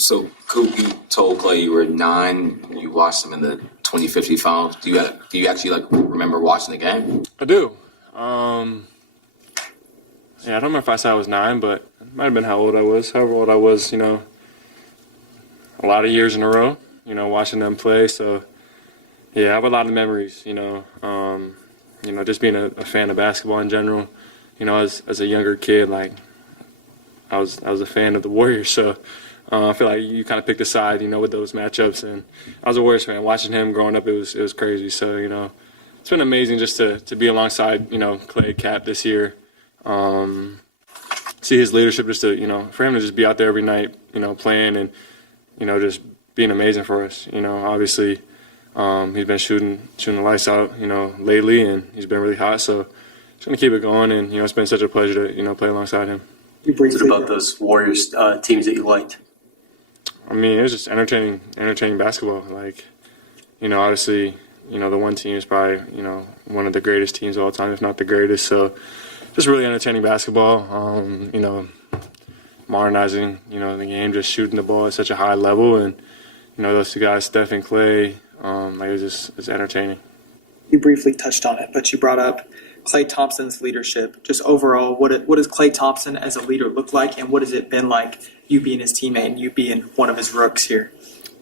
So, Coop, you told Clay you were 9. You watched him in the 2050 finals. Do you actually remember watching the game? I do. Yeah, I don't remember if I said I was 9, but it might have been how old I was. However old I was, a lot of years in a row, watching them play. So, yeah, I have a lot of memories, just being a fan of basketball in general. As a younger kid, I was a fan of the Warriors, so I feel like you kind of picked a side, with those matchups. And I was a Warriors fan. Watching him growing up, it was crazy. So, it's been amazing just to be alongside, Clay Cap this year. See his leadership just to, for him to just be out there every night, playing and, just being amazing for us. Obviously, he's been shooting the lights out, lately, and he's been really hot. So just going to keep it going. And, it's been such a pleasure to, play alongside him. What about those Warriors teams that you liked? I mean, it was just entertaining basketball. Obviously, the one team is probably, one of the greatest teams of all time, if not the greatest. So just really entertaining basketball, modernizing, the game, just shooting the ball at such a high level. And, those two guys, Steph and Clay, it was entertaining. You briefly touched on it, but you brought up Klay Thompson's leadership. Just overall, what does Klay Thompson as a leader look like, and what has it been like you being his teammate and you being one of his rooks here?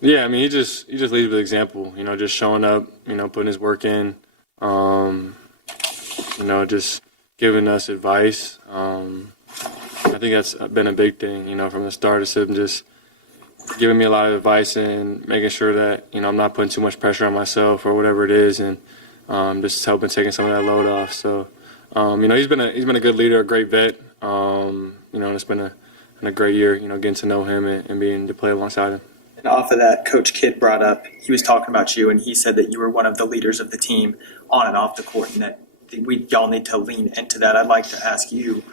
Yeah, I mean, he just leads with example. Just showing up, putting his work in, just giving us advice. I think that's been a big thing, from the start. It's him just giving me a lot of advice and making sure that, I'm not putting too much pressure on myself or whatever it is, and just helping taking some of that load off. So, he's been a good leader, a great vet. And it's been a great year, getting to know him and being to play alongside him. And off of that, Coach Kidd brought up, he was talking about you, and he said that you were one of the leaders of the team on and off the court, and that y'all need to lean into that. I'd like to ask you,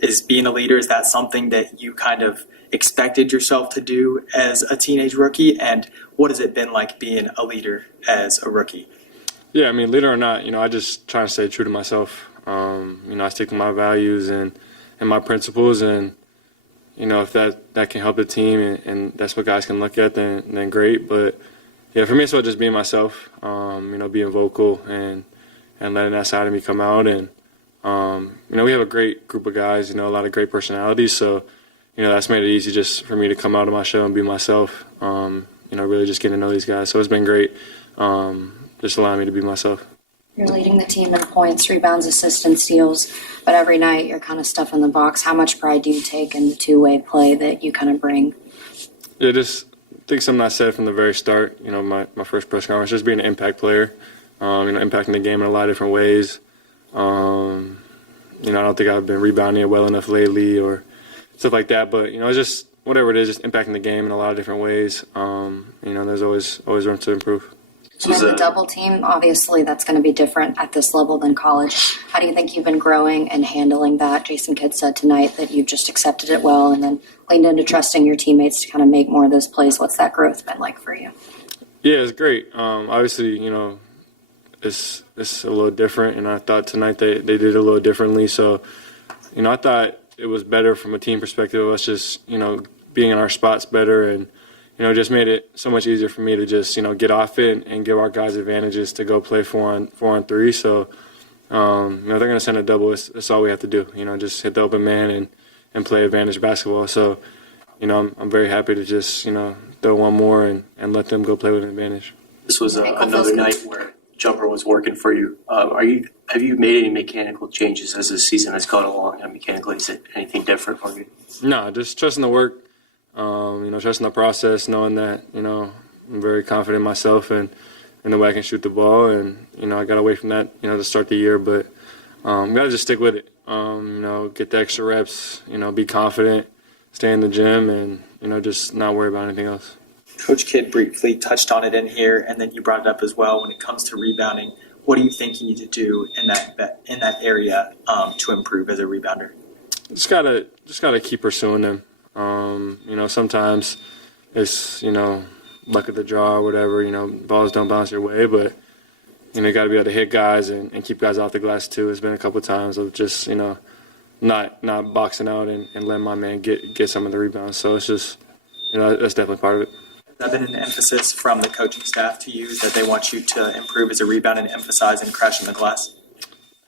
is being a leader, is that something that you kind of expected yourself to do as a teenage rookie? And what has it been like being a leader as a rookie? Yeah, I mean, leader or not, I just try to stay true to myself. I stick to my values and my principles, and if that can help the team and that's what guys can look at, then great. But yeah, for me, it's about just being myself. Being vocal and letting that side of me come out. And we have a great group of guys. A lot of great personalities. So that's made it easy just for me to come out of my shell and be myself. Really just getting to know these guys. So it's been great. Just allowing me to be myself. You're leading the team in points, rebounds, assists, and steals, but every night you're kind of stuffing the box. How much pride do you take in the two-way play that you kind of bring? Yeah, just I think something I said from the very start, my first press conference, just being an impact player, impacting the game in a lot of different ways. I don't think I've been rebounding it well enough lately or stuff like that, but, just whatever it is, just impacting the game in a lot of different ways. There's always room to improve. And in the double team, obviously that's going to be different at this level than college. How do you think you've been growing and handling that? Jason Kidd said tonight that you've just accepted it well and then leaned into trusting your teammates to kind of make more of those plays. What's that growth been like for you? Yeah, it's great. Obviously, it's a little different, and I thought tonight they did it a little differently. So, I thought it was better from a team perspective of us just, being in our spots better and, just made it so much easier for me to just, get off it and give our guys advantages to go play 4-on-3. So, they're going to send a double. It's all we have to do, just hit the open man and play advantage basketball. So, I'm very happy to just, throw one more and let them go play with an advantage. This was another night where jumper was working for you. Have you made any mechanical changes as the season has gone along? Mechanically, is it anything different for you? No, just trusting the work. Trusting the process, knowing that, I'm very confident in myself and the way I can shoot the ball. And, I got away from that, to start the year. But got to just stick with it, get the extra reps, be confident, stay in the gym, and, just not worry about anything else. Coach Kidd briefly touched on it in here, and then you brought it up as well when it comes to rebounding. What do you think you need to do in that area to improve as a rebounder? Just gotta keep pursuing them. Sometimes it's, luck of the draw or whatever, balls don't bounce your way, but, you got to be able to hit guys and keep guys off the glass too. It's been a couple of times of just, not boxing out and letting my man get some of the rebounds. So it's that's definitely part of it. Has that been an emphasis from the coaching staff to you that they want you to improve as a rebound and emphasize and crashing the glass?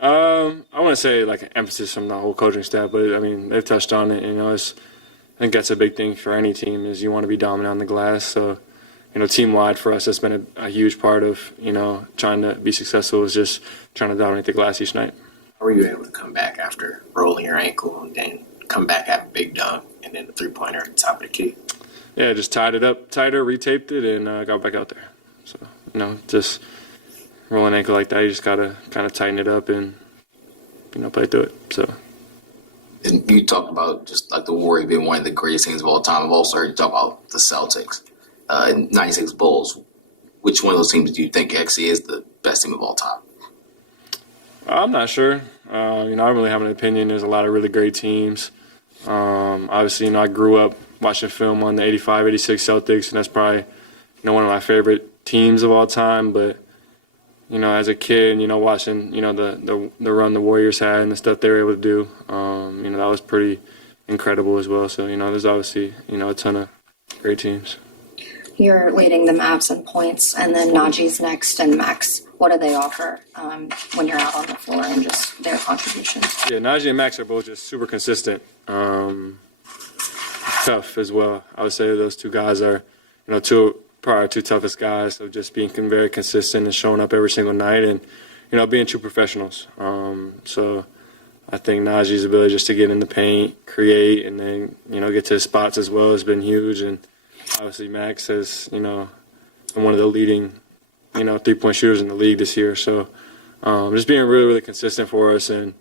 I want to say like an emphasis from the whole coaching staff, but I mean they've touched on it. I think that's a big thing for any team is you want to be dominant on the glass. So, team wide for us, that's been a huge part of trying to be successful is just trying to dominate the glass each night. How were you able to come back after rolling your ankle and then come back, have a big dunk, and then the three-pointer at the top of the key? Yeah, just tied it up tighter, retaped it, and got back out there. So, just rolling an ankle like that, you just got to kind of tighten it up and, play through it. So. And you talked about just like the Warriors being one of the greatest teams of all time. I've also heard you talk about the Celtics and 96 Bulls. Which one of those teams do you think actually is the best team of all time? I'm not sure. I don't really have an opinion. There's a lot of really great teams. Obviously, I grew up watching film on the 85, 86 Celtics, and that's probably, one of my favorite teams of all time. But, as a kid, watching, the run the Warriors had and the stuff they were able to do, that was pretty incredible as well. So, there's obviously, a ton of great teams. You're leading the Mavs in points, and then Najee's next, and Max. What do they offer when you're out on the floor and just their contributions? Yeah, Najee and Max are both just super consistent, tough as well. I would say those two guys are, probably our two toughest guys. So just being very consistent and showing up every single night, and being true professionals. So I think Najee's ability just to get in the paint, create, and then get to the spots as well has been huge. And obviously Max has been one of the leading 3-point shooters in the league this year. So just being really, really consistent for us, and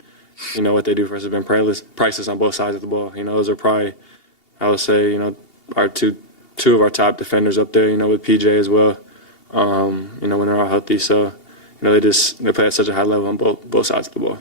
what they do for us has been priceless on both sides of the ball. Those are probably, I would say, our two of our top defenders up there. With PJ as well. When they're all healthy. So they play at such a high level on both sides of the ball.